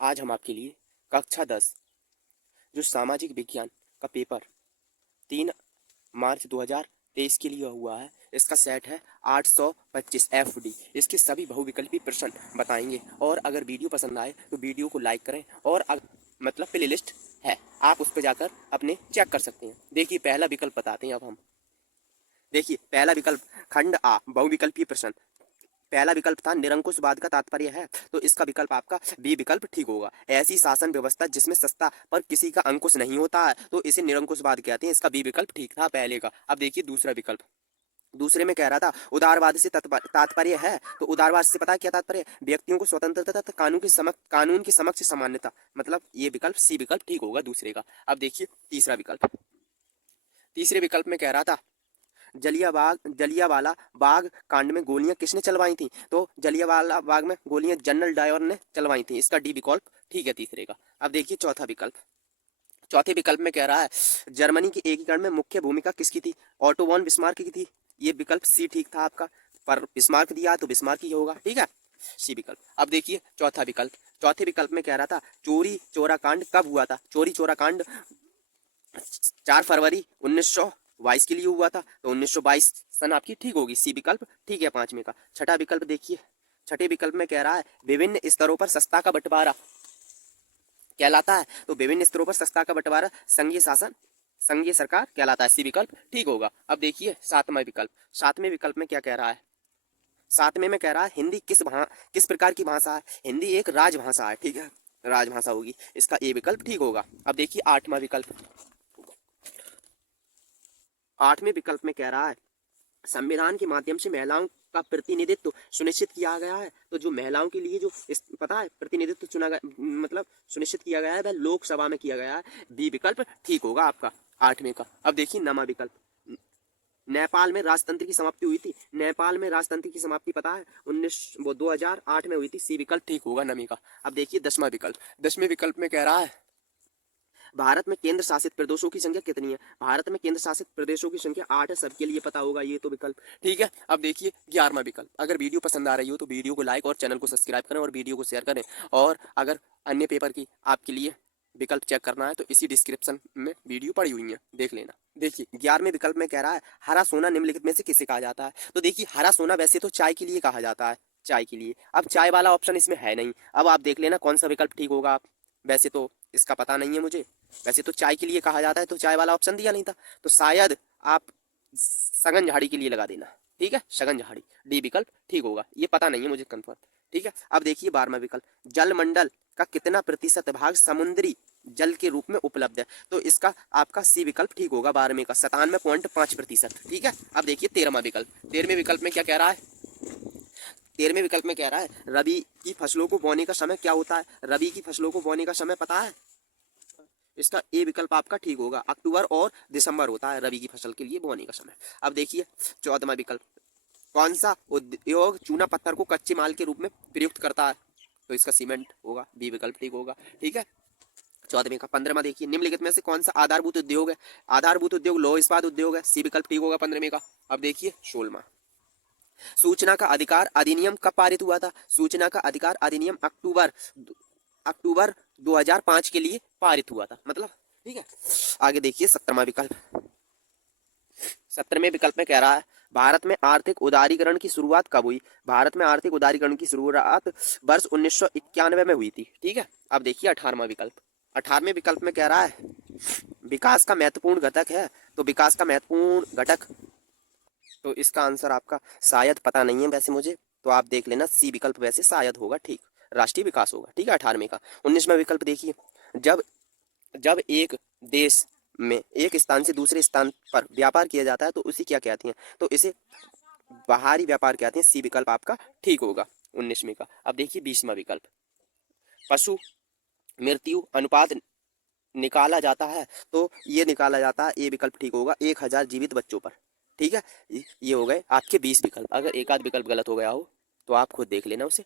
आज हम आपके लिए कक्षा 10 जो सामाजिक विज्ञान का पेपर 3 मार्च 2023 के लिए हुआ है, इसका सेट है 825 FD। इसके सभी बहुविकल्पी प्रश्न बताएंगे। और अगर वीडियो पसंद आए तो वीडियो को लाइक करें। और मतलब प्ले लिस्ट है, आप उस पर जाकर अपने चेक कर सकते हैं। देखिए पहला विकल्प बताते हैं अब हम। देखिए पहला विकल्प खंड आ बहुविकल्पीय प्रश्न। पहला विकल्प था निरंकुशवाद का तात्पर्य है, तो इसका विकल्प आपका बी विकल्प ठीक होगा। ऐसी शासन व्यवस्था जिसमें सत्ता पर किसी का अंकुश नहीं होता है तो इसे निरंकुशवाद कहते हैं। इसका बी विकल्प ठीक था पहले का। अब देखिए दूसरा विकल्प। दूसरे में कह रहा था उदारवाद से तात्पर्य है, तो उदारवाद से पता है क्या तात्पर्य? व्यक्तियों को स्वतंत्रता तथा कानून की समक्ष समानता, मतलब ये विकल्प सी विकल्प ठीक होगा दूसरे का। अब देखिए तीसरा विकल्प। तीसरे विकल्प में कह रहा था जलियांवाला बाग कांड में गोलियां किसने चलवाई थी? तो जलियांवाला बाग में गोलियां जनरल डायर ने चलवाई थी। इसका डी विकल्प ठीक है तीसरे का। अब देखिए चौथा विकल्प। चौथे विकल्प में कह रहा है जर्मनी के एकीकरण में मुख्य भूमिका किसकी थी? ऑटो वॉन बिस्मार्क की थी। ये विकल्प सी ठीक था आपका, पर बिस्मार्क दिया तो बिस्मार्क ही होगा, ठीक है, सी विकल्प। अब देखिए चौथा विकल्प। चौथे विकल्प में कह रहा था चोरी चोरा कांड कब हुआ था? चोरी चोरा कांड 4 फरवरी 1922 के लिए हुआ था, तो 1922 सन आपकी ठीक होगी, सी विकल्प ठीक है पांचवे का। छठा विकल्प देखिए। छठे विकल्प में कह रहा है विभिन्न स्तरों पर सत्ता का बंटवारा कहलाता है, तो विभिन्न स्तरों पर सत्ता का बंटवारा संघीय शासन संघीय सरकार कहलाता है, सी विकल्प ठीक होगा। अब देखिए सातवां विकल्प। सातवें विकल्प में क्या कह रहा है? सातवें में कह रहा है हिंदी किस प्रकार की भाषा है? हिंदी एक राजभाषा है, ठीक है, राजभाषा होगी। इसका ए विकल्प ठीक होगा। अब देखिए आठवां विकल्प। आठवें विकल्प में कह रहा है संविधान के माध्यम से महिलाओं का प्रतिनिधित्व सुनिश्चित किया गया है, तो जो महिलाओं के लिए जो पता है प्रतिनिधित्व चुना गया, मतलब सुनिश्चित किया गया है, वह लोकसभा में किया गया है। बी विकल्प ठीक होगा आपका आठवें का। अब देखिए नवा विकल्प। नेपाल में राजतंत्र की समाप्ति हुई थी। नेपाल में राजतंत्र की समाप्ति पता है 2008 में हुई थी, सी विकल्प ठीक होगा नवी का। अब देखिए दसवां विकल्प। दसवें विकल्प में कह रहा है भारत में केंद्र शासित प्रदेशों की संख्या कितनी है? भारत में केंद्र शासित प्रदेशों की संख्या 8 है, सबके लिए पता होगा ये तो विकल्प, ठीक है। अब देखिए 11वां विकल्प। अगर वीडियो पसंद आ रही हो तो वीडियो को लाइक और चैनल को सब्सक्राइब करें और वीडियो को शेयर करें। और अगर अन्य पेपर की आपके लिए विकल्प चेक करना है तो इसी डिस्क्रिप्शन में वीडियो पड़ी हुई है, देख लेना। देखिए 11वें विकल्प में कह रहा है हरा सोना निम्नलिखित में से किसे कहा जाता है? तो देखिए हरा सोना वैसे तो चाय के लिए कहा जाता है, चाय के लिए। अब चाय वाला ऑप्शन इसमें है नहीं, अब आप देख लेना कौन सा विकल्प ठीक होगा। आप वैसे तो इसका पता नहीं है मुझे, वैसे तो चाय के लिए कहा जाता है, तो चाय वाला ऑप्शन दिया नहीं था, तो शायद आप सघन झाड़ी के लिए लगा देना, ठीक है, सघन झाड़ी, डी विकल्प ठीक होगा। ये पता नहीं है मुझे कंफर्म, ठीक है। अब देखिए 12वां विकल्प। जलमंडल का कितना प्रतिशत भाग समुद्री जल के रूप में उपलब्ध है? तो इसका आपका सी विकल्प ठीक होगा 12वें का, 97.5%, ठीक है। अब देखिए 13वां विकल्प। 13वें विकल्प में क्या कह रहा है? 13वें विकल्प में कह रहा है रबी की फसलों को बोने का समय क्या होता है? रबी की फसलों को बोने का समय पता है? इसका ए विकल्प आपका ठीक होगा, अक्टूबर और दिसंबर होता है रबी की फसल के लिए बोने का समय। अब देखिए 14वां विकल्प। कौन सा उद्योग चूना पत्थर को कच्चे माल के रूप में प्रयुक्त करता है? तो इसका सीमेंट होगा, बी विकल्प ठीक होगा, ठीक है। 14वें का। 15वां देखिए निम्नलिखित में से कौन सा आधारभूत उद्योग है? आधारभूत उद्योग लौह इस्पात उद्योग है, सी विकल्प ठीक होगा 15वें का। अब देखिए 16वां। सूचना का अधिकार अधिनियम कब पारित हुआ था? सूचना का अधिकार अधिनियम अक्टूबर 2005 के लिए पारित हुआ था, मतलब, ठीक है। आगे देखिए 17वां विकल्प। 17वें विकल्प में कह रहा है भारत में आर्थिक उदारीकरण की शुरुआत कब हुई? भारत में आर्थिक उदारीकरण की शुरुआत वर्ष 1991 में हुई थी, ठीक है। अब देखिए 18वां विकल्प। 18वें विकल्प में कह रहा है विकास का महत्वपूर्ण घटक है, तो विकास का महत्वपूर्ण घटक, तो इसका आंसर आपका शायद पता नहीं है वैसे मुझे, तो आप देख लेना सी विकल्प वैसे शायद होगा, ठीक, राष्ट्रीय विकास होगा, ठीक है 18वें का। 19वां विकल्प देखिए जब जब एक देश में एक स्थान से दूसरे स्थान पर व्यापार किया जाता है तो उसे क्या कहते हैं? तो इसे बाहरी व्यापार कहते हैं, सी विकल्प आपका ठीक होगा 19वें का। अब देखिए 20वां विकल्प। पशु मृत्यु अनुपात निकाला जाता है, तो ये निकाला जाता है, ए विकल्प ठीक होगा 1000 जीवित बच्चों पर, ठीक है। ये हो गए आपके 20 विकल्प। अगर एक आध विकल्प गलत हो गया हो तो आप खुद देख लेना उसे।